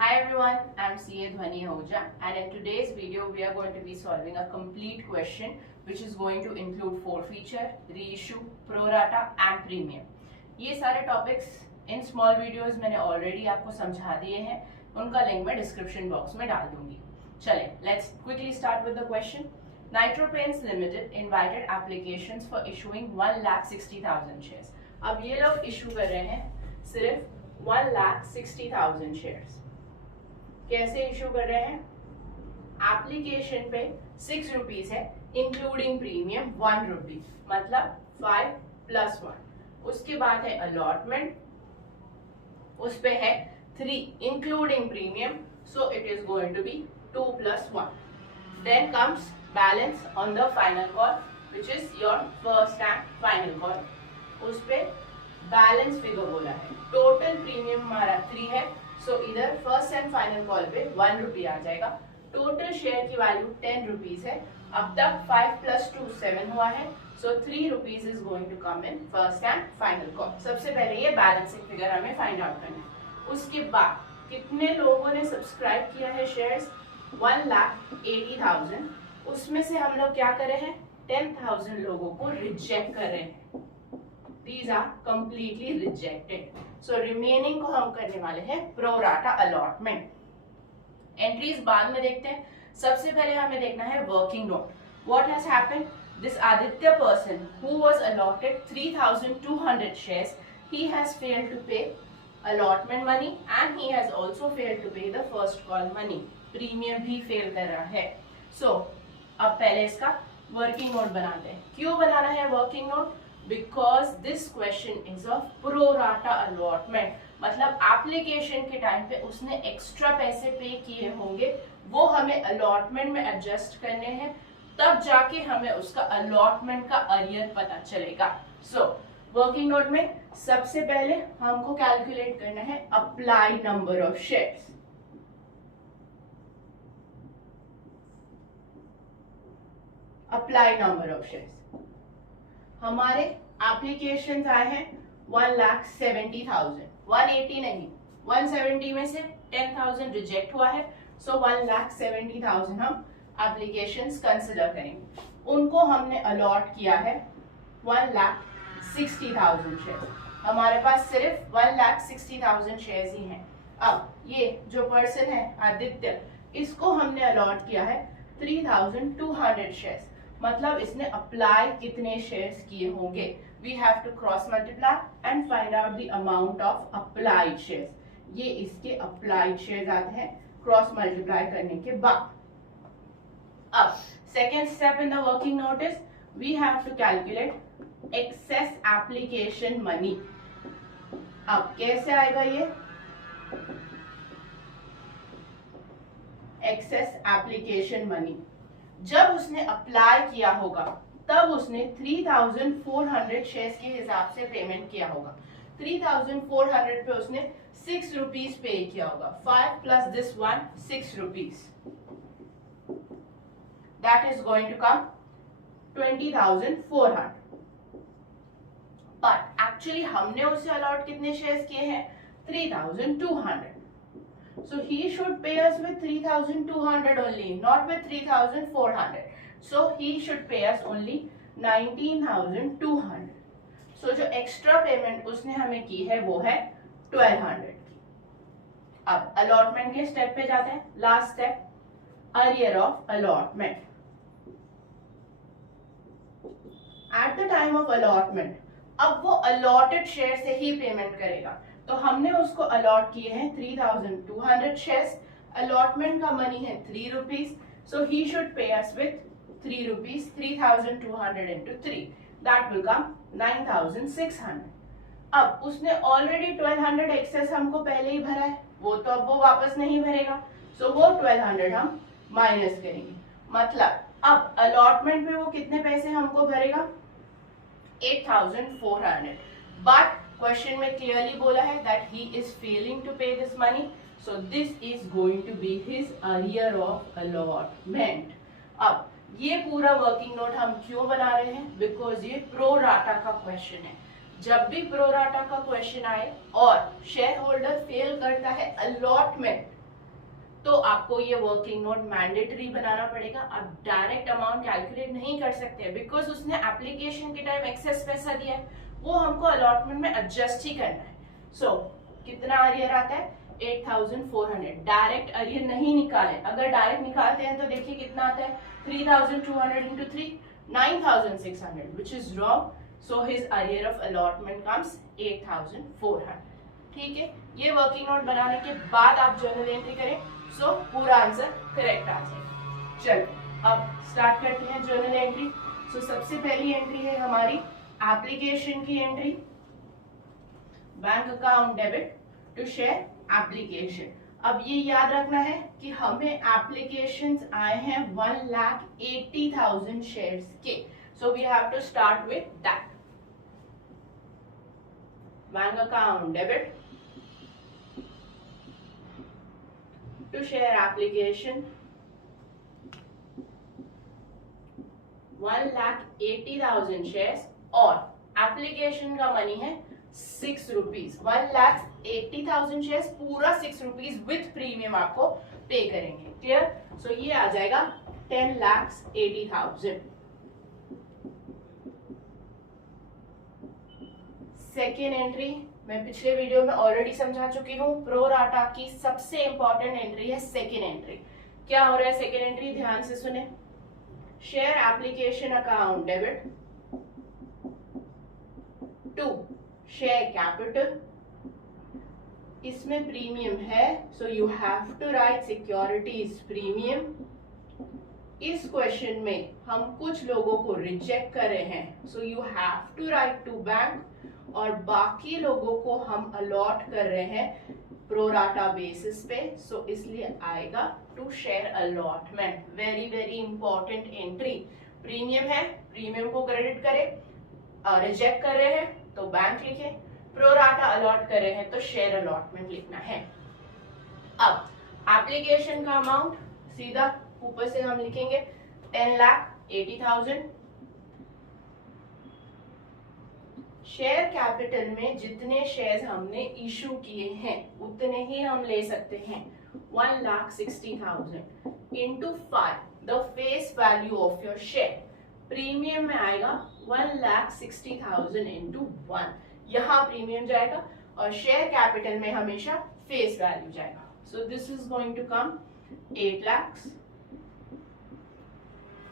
Hi everyone, I am CA Dhwani Ahuja and in today's video we are going to be solving a complete question which is going to include forfeiture, reissue, pro rata and premium. ये सारे topics इन small videos मैंने already आपको समझा दिए हैं, उनका link मैं description box में डाल दूंगी. चलें, let's quickly start with the question. Nitro Paints Limited invited applications for issuing 1,60,000 shares. अब ये लोग issue कर रहे हैं सिर्फ 1,60,000 shares. कैसे इशू कर रहे हैं? एप्लीकेशन पे 6 रुपीज है इंक्लूडिंग प्रीमियम 1 रुपी, मतलब 5 + 1. उसके बाद है अलॉटमेंट, उस पे है 3 including premium, so it is going to be 2 + 1. Then comes balance on the final call which is your first and final call. उस पे बैलेंस फिगर बोला है. टोटल प्रीमियम हमारा 3 है, सो इधर फर्स्ट एंड फाइनल कॉल पे 1 रुपी आ जाएगा. टोटल शेयर की वैल्यू 10 रुपीज है. अब तक 5 + 2 7 हुआ है, so 3 rupees is going to come in first and final call. सबसे पहले ये बैलेंसिंग फिगर हमें फाइंड आउट करना है. उसके बाद कितने लोगों ने सब्सक्राइब किया है शेयर्स? 1,80,000. उसमें से हम लोग क्या कर रहे हैं? 10,000 लोगों को रिजेक्ट कर रहे हैं. These are completely rejected. So remaining को हम करने वाले हैं pro rata allotment. Entries बाद में देखते हैं. सबसे पहले हमें देखना है working note. What has happened? This Aditya person who was allotted 3,200 shares, he has failed to pay allotment money and he has also failed to pay the first call money. Premium भी fail कर रहा है. So अब पहले इसका working note बनाते हैं. क्यों बनाना है working note? Because this question is of pro rata allotment. मतलब एप्लीकेशन के टाइम पे उसने एक्स्ट्रा पैसे पे किए होंगे, वो हमें अलॉटमेंट में एडजस्ट करने हैं, तब जाके हमें उसका अलॉटमेंट का अरियर पता चलेगा. सो वर्किंग नोट में सबसे पहले हमको कैलकुलेट करना है apply number of shares. Apply number of shares हमारे एप्लीकेशन आए हैं 1,70,000. 180 नहीं, 170 में से 10,000 रिजेक्ट हुआ है, सो 1,70,000 हम एप्लीकेशंस कंसिडर करेंगे. उनको हमने अलॉट किया है 1,60,000 शेयर्स. हमारे पास सिर्फ 1,60,000 शेयर्स ही हैं. अब ये जो पर्सन है आदित्य, इसको हमने अलॉट किया है 3,200 शेयर्स. मतलब इसने अप्लाई कितने शेयर्स किए होंगे? We have to cross multiply and find out the amount of applied shares. ये इसके अप्लाइड शेयर्स आते हैं क्रॉस मल्टीप्लाई करने के बाद. अब second step in the working note is we have to calculate excess application money. अब कैसे आएगा ये एक्सेस एप्लीकेशन मनी? जब उसने अप्लाई किया होगा तब उसने 3,400 शेयर्स के हिसाब से पेमेंट किया होगा. 3,400 पे उसने 6 रुपीज पे किया होगा. 5 + this one 6 rupees. That is going to come 20,400. But actually हमने उसे अलॉट कितने शेयर्स किए हैं? 3,200. So he should pay us with 3,200 only, not with 3,400. So he should pay us only 19,200. So जो एक्स्ट्रा पेमेंट उसने हमें की है वो है 1,200 की. अब अलॉटमेंट के स्टेप पे जाते हैं. Last step, arrear of allotment. Eight the time of allotment अब वो अलॉटेड शेयर से ही पेमेंट करेगा. तो हमने उसको अलॉट किए हैं 3,200 शेयर्स. अलॉटमेंट का मनी है 3 rupees, so he should pay us with 3 rupees. 3,200 into 3, that will कम 9,600. अब उसने ऑलरेडी 1,200 एक्सेस हमको पहले ही भरा है, वो तो अब वो वापस नहीं भरेगा, सो वो 1,200 हम माइनस करेंगे. मतलब अब अलॉटमेंट पे वो कितने पैसे हमको भरेगा? 8,400. बट क्वेश्चन में क्लियरली बोला है that he is failing to pay this money, so this is going to be his arrear of allotment. अब ये पूरा वर्किंग नोट हम क्यों बना रहे हैं? बिकॉज ये प्रो राटा का क्वेश्चन है. जब भी प्रो राटा का क्वेश्चन आए और शेयर होल्डर फेल करता है अलॉटमेंट, तो आपको ये वर्किंग नोट मैंडेटरी बनाना पड़ेगा। आप डायरेक्ट अमाउंट कैलकुलेट नहीं कर सकते बिकॉज उसने एप्लीकेशन के टाइम एक्सेस पैसा दिया है, वो हमको अलॉटमेंट में एडजस्ट ही करना है। सो कितना अरियर आता है 8400। डायरेक्ट अरियर नहीं निकाले, अगर डायरेक्ट निकालते हैं तो देखिए कितना आता है 3200 into 3 9600 which is wrong. So his arrear of allotment comes 8400. ठीक है, ये वर्किंग नोट बनाने के बाद आप जर्नल एंट्री करें, सो पूरा आंसर करेक्ट आ जाएगा। चलो अब स्टार्ट करते हैं जर्नल एंट्री। सो सबसे पहली एंट्री है हमारी एप्लीकेशन की entry, bank account debit to share application. अब ये याद रखना है कि हमें एप्लीकेशंस आए हैं 1,80,000 शेयर्स के, so we have to start with that. Bank account debit to share application 1,80,000 shares और एप्लीकेशन का मनी है 6 रुपीज। 1,80,000 शेयर्स पूरा 6 रुपीज विथ प्रीमियम आपको पे करेंगे। क्लियर? सो ये आ जाएगा 10,80,000। सेकेंड एंट्री मैं पिछले वीडियो में ऑलरेडी समझा चुकी हूँ। प्रो राटा की सबसे इंपॉर्टेंट एंट्री है सेकेंड एंट्री। क्या हो रहा है सेकेंड एंट्री, ध्यान से सुने। Share application account debit to share capital, इसमें प्रीमियम है, so you have to write securities premium. इस क्वेश्चन में हम कुछ लोगों को रिजेक्ट कर रहे हैं, so you have to write to bank, और बाकी लोगों को हम अलॉट कर रहे हैं प्रोराटा बेसिस पे, सो इसलिए आएगा to share allotment. Very very important entry. Premium है, प्रीमियम को क्रेडिट करें, रिजेक्ट कर रहे हैं तो बैंक लिखे, प्रोराटा अलॉट कर रहे हैं तो शेयर अलॉटमेंट लिखना है। अब एप्लीकेशन का अमाउंट सीधा ऊपर से हम लिखेंगे 10,80,000। शेयर कैपिटल में जितने शेयर्स हमने इशू किए हैं उतने ही हम ले सकते हैं। 1,60,000 into 5 the face value of your share. Premium में आएगा 1,60,000 इंटू 1, यहाँ प्रीमियम जाएगा और शेयर कैपिटल में हमेशा फेस वैल्यू जाएगा। So this is going to come 8 lakhs.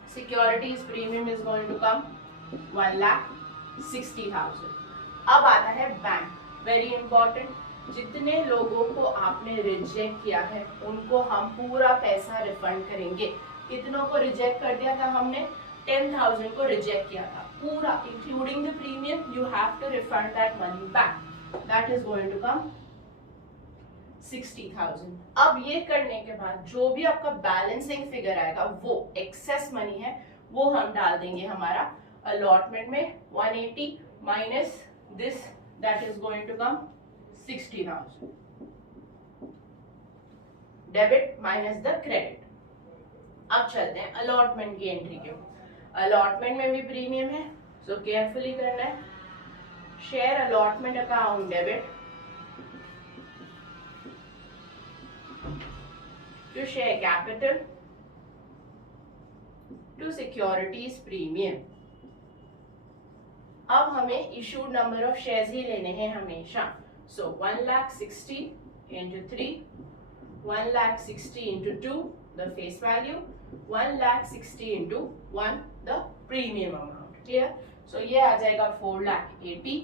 Securities premium is going to come 1,60,000. अब आता है बैंक, वेरी इंपॉर्टेंट। जितने लोगों को आपने रिजेक्ट किया है उनको हम पूरा पैसा रिफंड करेंगे। कितनों को रिजेक्ट कर दिया था हमने? 10,000 को रिजेक्ट किया था, पूरा including the premium. You have to refund that money back, that is going to come 60,000। अब ये करने के बाद जो भी आपका बैलेंसिंग फिगर आएगा वो एक्सेस मनी है, वो हम डाल देंगे हमारा अलॉटमेंट में। 180 minus this, that is going to come 60,000। Debit minus the credit. अब चलते हैं अलॉटमेंट की एंट्री के। अलॉटमेंट में भी प्रीमियम है, सो केयरफुली करना है। Share allotment account debit to share capital to securities premium। अब हमें issued number of shares ही लेने हैं हमेशा। So 1,60,000 into 3, 1,60,000 into 2 the face value, 1,60,000 into 1 the premium amount। Clear? So ये आ जाएगा 4,80,000,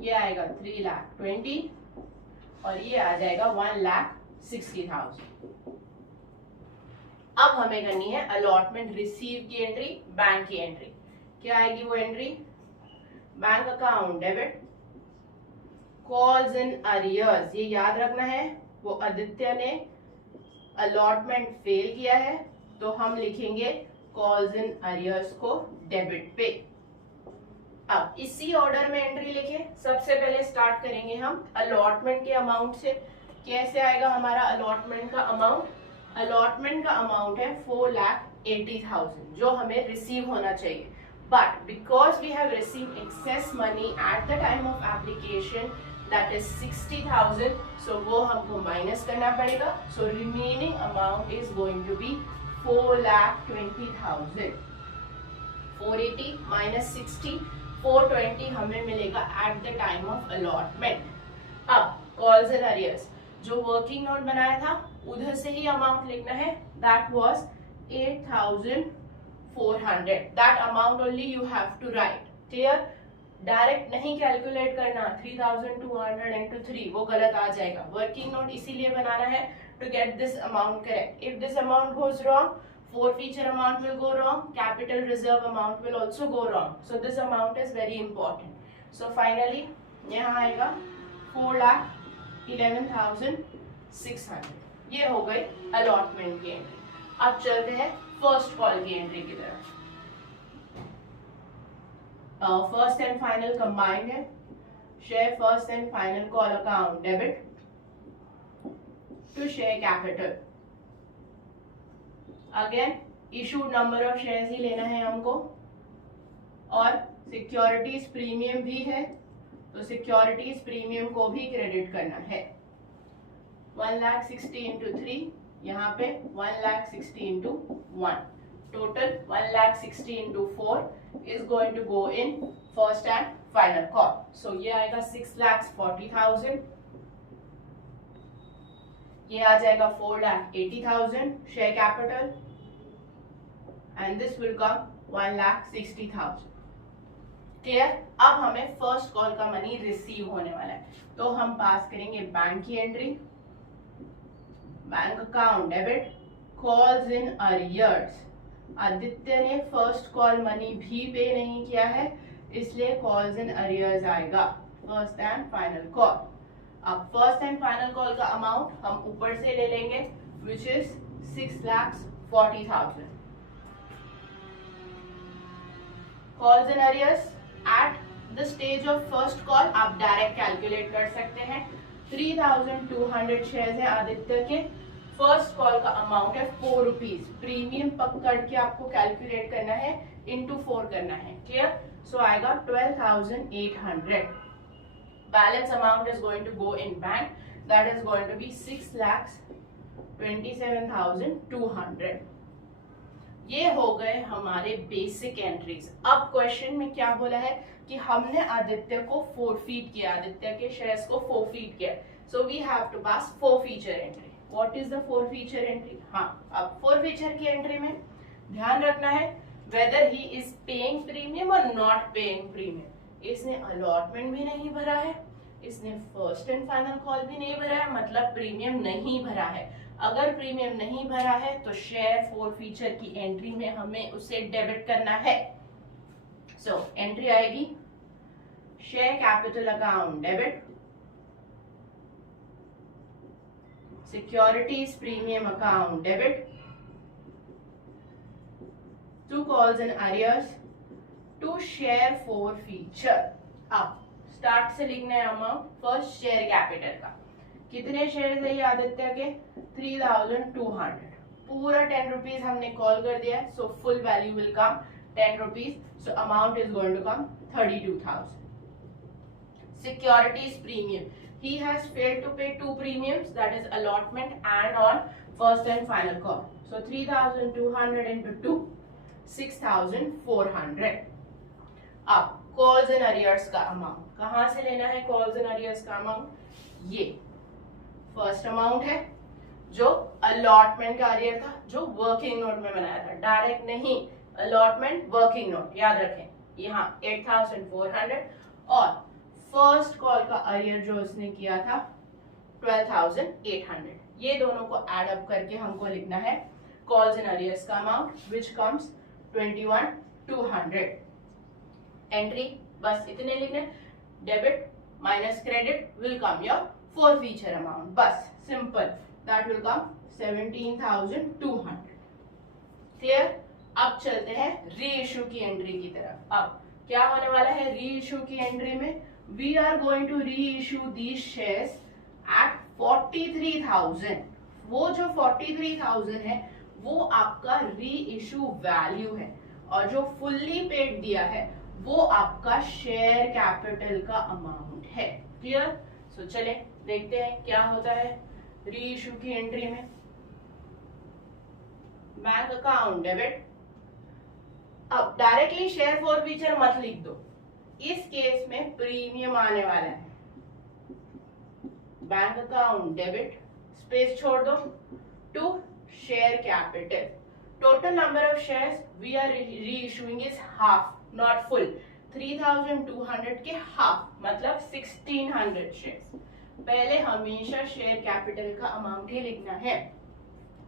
ये आएगा 3,20,000 और ये आ जाएगा 1,60,000। अब हमें करनी है अलॉटमेंट रिसीव की एंट्री, बैंक की एंट्री। क्या आएगी वो entry? Bank account debit calls in arrears. ये याद रखना है, वो आदित्य ने अलॉटमेंट फेल किया है तो हम लिखेंगे कॉल्स इन अरियर्स को डेबिट पे। अब इसी ऑर्डर में एंट्री लिखे। सबसे पहले स्टार्ट करेंगे हम अलॉटमेंट के अमाउंट से। कैसे आएगा हमारा अलॉटमेंट का अमाउंट? अलॉटमेंट का अमाउंट है 4,80,000 जो हमें रिसीव होना चाहिए, but because we have receive excess money at the time of application that is 60,000. So वो हमको माइनस करना पड़ेगा. So remaining amount is going to be 4,20,000. 480 minus 60, 420 हमें मिलेगा at the time of allotment. अब कॉल्स एंड अरियर्स, जो working note बनाया था उधर से ही अमाउंट लिखना है. That was 8,400. That amount only you have to write. Clear? Direct नहीं कैलकुलेट करना. 3,200 into 3 वो गलत आ जाएगा. वर्किंग नोट इसीलिए बनाना है to get this amount correct. If this amount goes wrong, forfeiture amount will go wrong, capital reserve amount will also go wrong. So this amount is very important. So finally यहाँ आएगा 4,11,600. ये हो गई allotment की entry. अब चलते हैं first call की एंट्री की तरफ. फर्स्ट एंड फाइनल कंबाइंड है. Share first and final call account debit to share capital. Again issued number of shares ही लेना है हमको, और सिक्योरिटीज प्रीमियम भी है तो सिक्योरिटीज प्रीमियम को भी क्रेडिट करना है. 1,60,000 into 3, यहाँ पे 1,60,000 into 1. Total 1,60,000 into 4 is going to go in first and final call. So ये आएगा 6,40,000. ये आ जाएगा 4,80,000 share capital, and this will come 1,60,000. Clear? अब हमें फर्स्ट कॉल का मनी रिसीव होने वाला है, तो हम पास करेंगे बैंक की entry. Bank account debit, calls in arrears. Aditya ने फर्स्ट कॉल मनी भी पे नहीं किया है, इसलिए कॉल्स इन अरियर्स आएगा. First and final call. अब फर्स्ट एंड फाइनल कॉल का अमाउंट हम ऊपर से ले लेंगे, which is 6,40,000. Calls in arrears at the stage of first call आप डायरेक्ट कैलकुलेट कर सकते हैं. 3,200 शेयर्स है आदित्य के. फर्स्ट कॉल का अमाउंट है 4 रुपीज. प्रीमियम पकड़ के आपको कैलकुलेट करना है, इंटू 4 करना है. क्लियर? सो आएगा 12,800. Balance amount is going to go in bank. That is going to be 6,27,200. ये हो गए हमारे बेसिक एंट्रीज. अब क्वेश्चन में क्या बोला है कि हमने आदित्य को फोरफीट किया, आदित्य के शेयर्स को फोरफीट किया. So we have to pass forfeiture entry. What is the forfeiture entry? हाँ, अब फोरफीचर की एंट्री में ध्यान रखना है whether he is paying premium और नॉट पेइंग प्रीमियम. इसने अलॉटमेंट भी नहीं भरा है, इसने फर्स्ट एंड फाइनल कॉल भी नहीं भरा है, मतलब प्रीमियम नहीं भरा है. अगर प्रीमियम नहीं भरा है तो शेयर फोरफीचर की एंट्री में हमें उसे डेबिट करना है. सो एंट्री आएगी share capital account debit, securities premium account debit, to calls in arrears to share forfeiture. अब स्टार्ट से लिखना है अमाउंट. फर्स्ट शेयर कैपिटल का कितने शेयर है आदित्य के? 3,200. पूरा 10 रुपीज हमने कॉल कर दिया है, so full value will come 10 rupees. So amount is going to come 32,000. Securities premium, he has failed to pay 2 premiums, that is allotment and on first and final call. So 3,200 into 2, 6,400. अब calls in arrears का amount कहां से लेना है? Calls in arrears का amount ये first amount है जो अलॉटमेंट का अरियर था, जो वर्किंग नोट में बनाया था, डायरेक्ट नहीं. अलॉटमेंट वर्किंग नोट याद रखें, यहाँ 8,400 और फर्स्ट कॉल का अरियर जो उसने किया था 12,800. ये दोनों को एड अप करके हमको लिखना है कॉल्स इन अरियर्स का अमाउंट, विच कम्स 21,200. एंट्री बस इतने लिखने, debit minus credit will come your forfeiture amount. बस simple, that will come 17,200. Clear? अब चलते हैं री इश्यू की एंट्री की तरफ. अब क्या होने वाला है री इश्यू की एंट्री में? We are going to reissue these shares at 43,000. वो जो 43,000 है वो आपका री इश्यू वैल्यू है, और जो फुल्ली पेड दिया है वो आपका शेयर कैपिटल का अमाउंट है. क्लियर? सो चले देखते हैं क्या होता है री इशू की एंट्री में। Bank account debit. अब डायरेक्टली शेयर फॉरफीचर मत लिख दो, इस केस में प्रीमियम आने वाला है। बैंक अकाउंट डेबिट, स्पेस छोड़ दो, to share capital. Total number of shares we are reissuing is half, not full. 3200 के हाफ मतलब 1600 शेयर्स। पहले हमेशा शेयर कैपिटल का अमाउंट ही लिखना है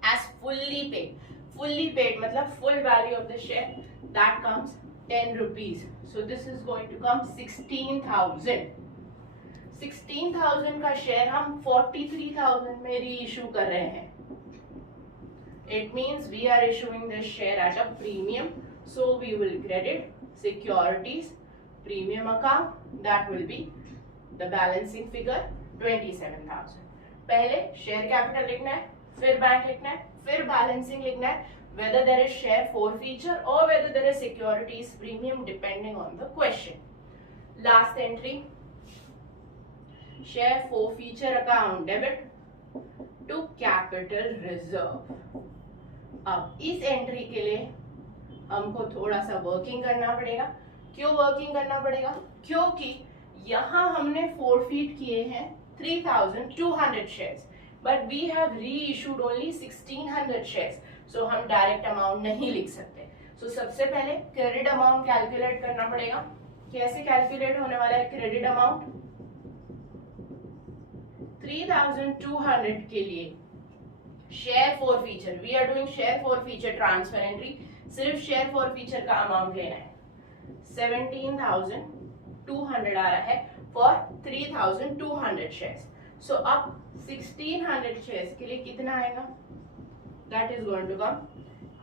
as fully paid. Fully paid मतलब full value of the share, that comes 10 rupees. So this is going to come 16,000. 16,000 का शेयर हम 43,000 में री इशू कर रहे हैं। It means we are issuing this share at a premium, so we will credit securities premium account, that will be the balancing figure 27,000. पहले share capital लिखना है, फिर बैंक लिखना है, फिर बैलेंसिंग लिखना है, whether there is share forfeiture or whether there is securities premium depending on the question. Last entry, share forfeiture account debit to capital reserve. अब इस एंट्री के लिए हमको थोड़ा सा वर्किंग करना पड़ेगा। क्यों वर्किंग करना पड़ेगा? क्योंकि यहाँ हमने फोरफीट किए हैं 3,200 शेयर्स, बट वी हैव री इशूड ओनली 1,600 शेयर्स, सो हम डायरेक्ट अमाउंट नहीं लिख सकते। सो सबसे पहले क्रेडिट अमाउंट कैलकुलेट करना पड़ेगा। कैसे कैलकुलेट होने वाला है क्रेडिट अमाउंट? 3,200 के लिए share forfeiture, we are doing share forfeiture transfer entry, सिर्फ शेयर फॉरफीचर का अमाउंट लेना है। 17,200 आ रहा है फॉर 3,200 शेयर्स। सो अब 1,600 शेयर्स के लिए कितना आएगा? That is going to come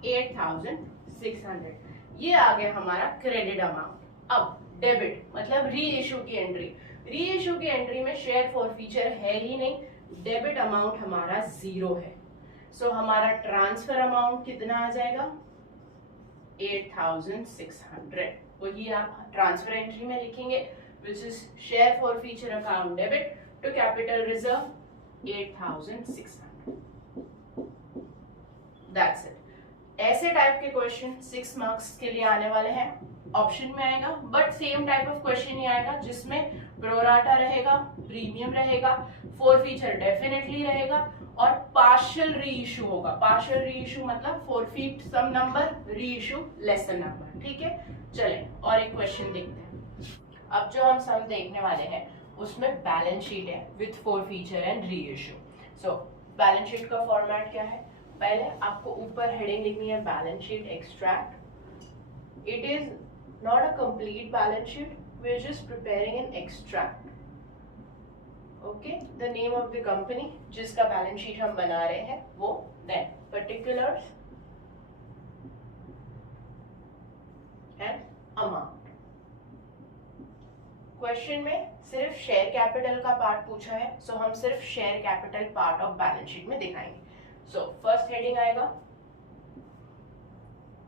8,600। ये आ गया हमारा क्रेडिट अमाउंट। अब डेबिट मतलब री इशू की एंट्री। री इशू की एंट्री में शेयर फॉरफीचर है ही नहीं, डेबिट अमाउंट हमारा 0 है। सो हमारा ट्रांसफर अमाउंट कितना आ जाएगा? 8,600। वही आप ट्रांसफर एंट्री में लिखेंगे, which is share forfeiture account debit to capital reserve 8,600। That's it. ऐसे टाइप के क्वेश्चन 6 मार्क्स के लिए आने वाले हैं। ऑप्शन में आएगा, but same type of question ही आएगा जिसमें प्रोराटा रहेगा, प्रीमियम रहेगा, फॉरफीचर डेफिनेटली रहेगा और पार्शियल री इशू होगा। पार्शियल री इशू मतलब फॉरफीट सम नंबर, री इशू लेस देन नंबर। ठीक है, चलें और एक क्वेश्चन देखते हैं। अब जो हम सम देखने वाले हैं उसमें बैलेंस शीट है with forfeiture and reissue. So balance sheet का फॉर्मेट क्या है? पहले आपको ऊपर हेडिंग लिखनी है balance sheet extract. It is not a complete balance sheet, we are just preparing an extract. Okay, the name of the company जिसका balance sheet हम बना रहे हैं वो, then particulars and amount. Question में सिर्फ शेयर कैपिटल का part पूछा है, सो हम सिर्फ share capital part of balance sheet में दिखाएंगे। सो फर्स्ट हेडिंग आएगा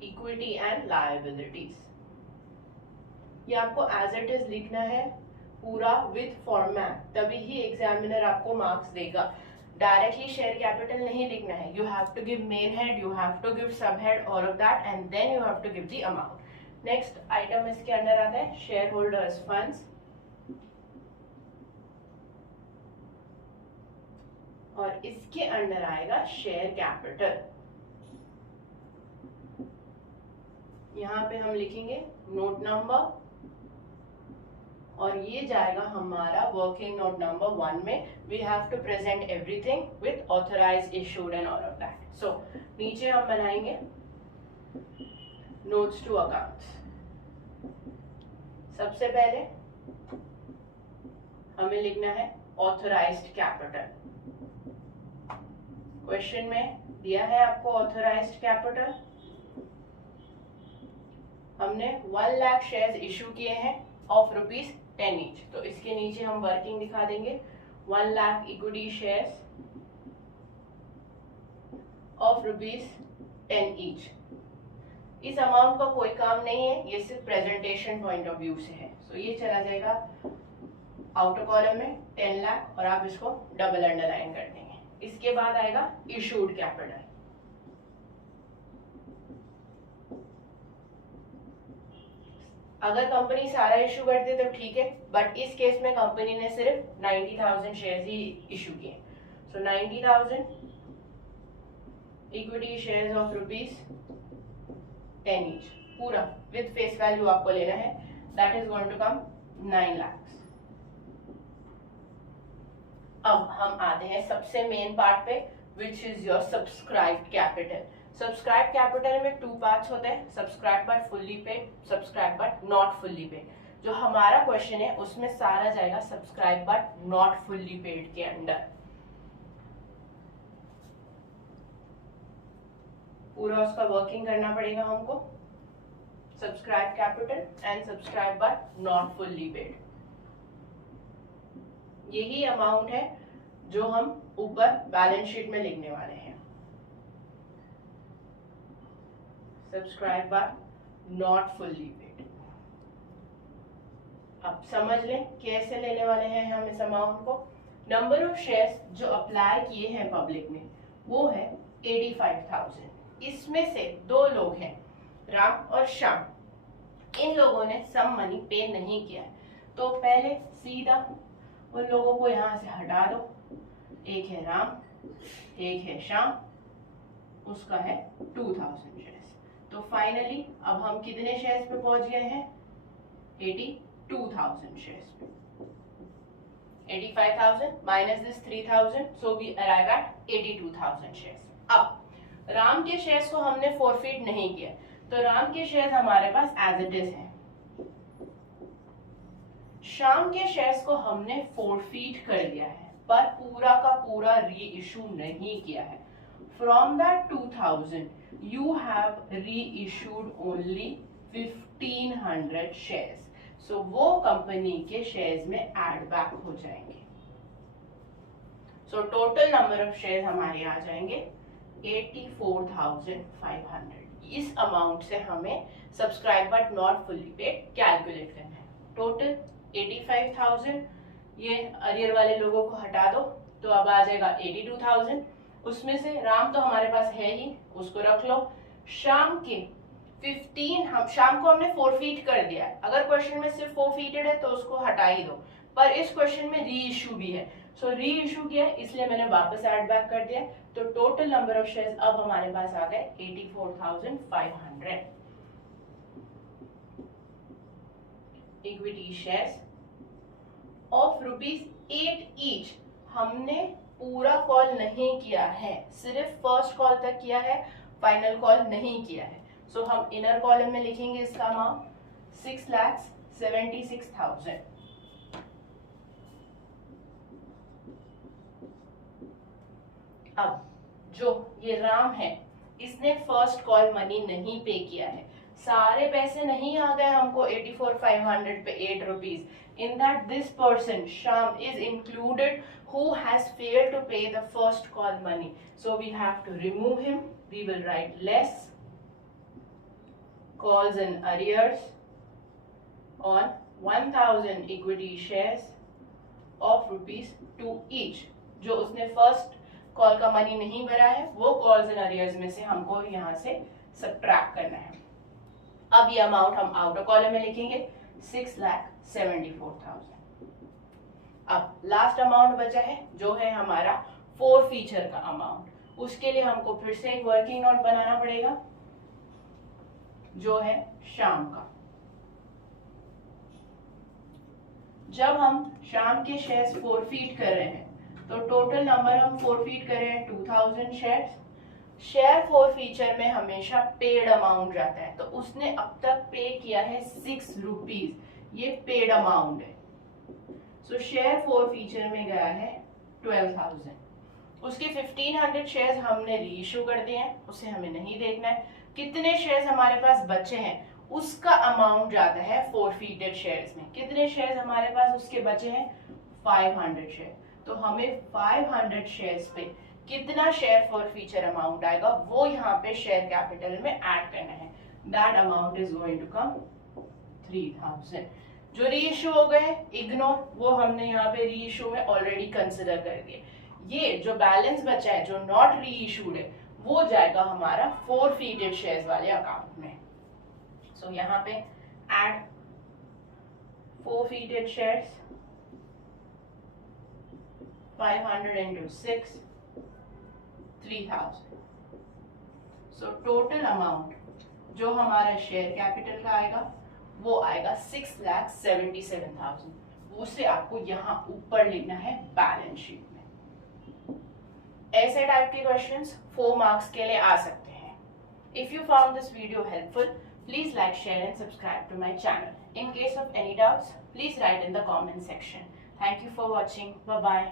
इक्विटी एंड लायबिलिटीज। ये आपको एज इट इज लिखना है पूरा विथ फॉर्मेट, तभी ही एग्जामिनर आपको मार्क्स देगा। डायरेक्टली शेयर कैपिटल नहीं लिखना है, you have to give main head, you have to give sub head, all of that, and then you have to give the amount. Next item इसके अंदर आता है शेयर होल्डर्स फंड्स, और इसके अंदर आएगा शेयर कैपिटल। यहाँ पे हम लिखेंगे नोट नंबर, और ये जाएगा हमारा वर्किंग नोट नंबर 1 में। We have to present everything with authorised, issued and all of that. So नीचे हम बनाएंगे नोट्स टू अकाउंट्स। सबसे पहले हमें लिखना है ऑथराइज्ड कैपिटल। क्वेश्चन में दिया है आपको ऑथराइज्ड कैपिटल, हमने 1 लाख शेयर्स इशू किए हैं ऑफ ₹10 ईच, तो इसके नीचे हम वर्किंग दिखा देंगे 1 lakh equity shares of ₹10 each. इस अमाउंट का कोई काम नहीं है, ये सिर्फ प्रेजेंटेशन पॉइंट ऑफ व्यू से है। सो ये चला जाएगा आउटर कॉलम में 10 लाख और आप इसको डबल अंडरलाइन कर देंगे। इसके बाद आएगा इशूड कैपिटल। अगर कंपनी सारा इशू करती है तो ठीक है, बट इस केस में कंपनी ने सिर्फ 90,000 शेयर्स ही इशू किए। So 90,000 equity shares of ₹10 each, पूरा विद फेस वैल्यू आपको लेना है। That is going to come 9 lakh. अब हम आते हैं सबसे मेन पार्ट पे, which is your subscribed capital. Subscribe capital में 2 पार्ट्स होते हैं, subscribe but fully paid, subscribe but not fully paid. जो हमारा क्वेश्चन है उसमें सारा जाएगा subscribe but not fully paid के अंडर। पूरा उसका वर्किंग करना पड़ेगा हमको, subscribe capital and subscribe but not fully paid. यही अमाउंट है जो हम ऊपर बैलेंस शीट में लिखने वाले हैं। Subscribe but not fully paid. अब समझ लें कैसे लेने वाले हैं हम इस अमाउंट को। नंबर ऑफ शेयर्स जो अप्लाई किए हैं पब्लिक ने वो है 85,000। इसमें से 2 लोग हैं, राम और श्याम। इन लोगों ने सम मनी पे नहीं किया है, तो पहले सीधा उन लोगों को यहां से हटा दो। एक है राम, एक है श्याम, उसका है 2000 शेयर्स। तो फाइनली अब हम कितने शेयर्स पे पहुंच गए हैं? 82,000 शेयर्स पे। 85,000 minus this 3,000, so we arrive at 82,000 shares. अब राम के शेयर्स को हमने फॉरफिट नहीं किया, तो राम के शेयर्स हमारे पास एज इट इज है। श्याम के शेयर्स को हमने फॉरफिट कर दिया है, पर पूरा का पूरा री इशू नहीं किया है। From that 2000 you have reissued only 1500 shares, so वो कंपनी के शेयर्स में ऐड बैक हो जाएंगे। So total number of shares हमारे आ जाएंगे 84,500। इस अमाउंट से हमें subscribe but not fully paid calculate करना है। टोटल 85,000, ये अरियर वाले लोगों को हटा दो तो अब आ जाएगा 82,000। उसमें से राम तो हमारे पास है ही, उसको रख लो। शाम के 15, हम शाम को हमने फॉरफिट कर दिया है। अगर क्वेश्चन में सिर्फ फॉरफिटेड है तो उसको हटा ही दो, पर इस क्वेश्चन में री इशू भी है, सो री इशू किया है इसलिए मैंने वापस ऐड बैक कर दिया। तो टोटल नंबर ऑफ शेयर्स अब हमारे पास आ गए 84,500। इक्विटी शेयर्स ऑफ ₹8 ईच हमने पूरा कॉल नहीं किया है, सिर्फ फर्स्ट कॉल तक किया है, फाइनल कॉल नहीं किया है। सो हम इनर कॉलम में लिखेंगे इसका अमाउंट 6,76,000। अब जो ये राम है इसने फर्स्ट कॉल मनी नहीं पे किया है, सारे पैसे नहीं आ गए हमको 84,500 पे 8 rupees. In that this person Sham is included who has failed to pay the first call money, so we have to remove him. We will write less calls in arrears on 1,000 equity shares of ₹2 each। जो उसने first call का money नहीं भरा है वो calls in arrears में से हमको यहाँ से सब्ट्रैक्ट करना है। अब ये अमाउंट हम आउटर कॉलम में लिखेंगे 6,74,000। अब लास्ट अमाउंट बचा है जो है हमारा 4 फीचर का अमाउंट। उसके लिए हमको फिर से एक वर्किंग नोट बनाना पड़ेगा जो है शाम का। जब हम शाम के शेयर्स फॉरफिट कर रहे हैं तो टोटल नंबर हम फॉरफिट कर रहे हैं 2,000 शेयर्स। शेयर फॉरफीचर में हमेशा पेड अमाउंट जाता है, तो उसने अब तक पे किया है 6 रुपीज, ये पेड अमाउंट है। सो शेयर फॉरफीचर में गया है 12,000। उसके 1,500 शेयर्स हमने रीइश्यू कर दिए हैं, उसे हमें नहीं देखना है। कितने शेयर्स हमारे पास बचे हैं उसका अमाउंट जाता है फॉरफिटेड शेयर्स में। कितने शेयर्स हमारे पास उसके बचे हैं? 500 शेयर। तो हमें 500 शेयर्स पे कितना शेयर फॉरफीचर अमाउंट आएगा वो यहाँ पे शेयर कैपिटल में ऐड करना है। That amount is going to come 3,000। जो री इशू हो गए इग्नोर, वो हमने यहाँ पे री इशू में ऑलरेडी कंसिडर कर दिए। ये जो बैलेंस बचा है जो नॉट री इशूड है वो जाएगा हमारा फोरफीटेड शेयर्स वाले अकाउंट में। सो यहाँ पे add forfeited shares 500 into 6 3000। So total amount जो हमारा शेयर कैपिटल का आएगा वो आएगा 6,77,000। उसे आपको यहाँ ऊपर लिखना है बैलेंस शीट में। ऐसे टाइप के क्वेश्चंस 4 मार्क्स के लिए आ सकते हैं। If you found this video helpful, please like, share and subscribe to my channel. In case of any doubts, please write in the comment section. Thank you for watching. Bye bye.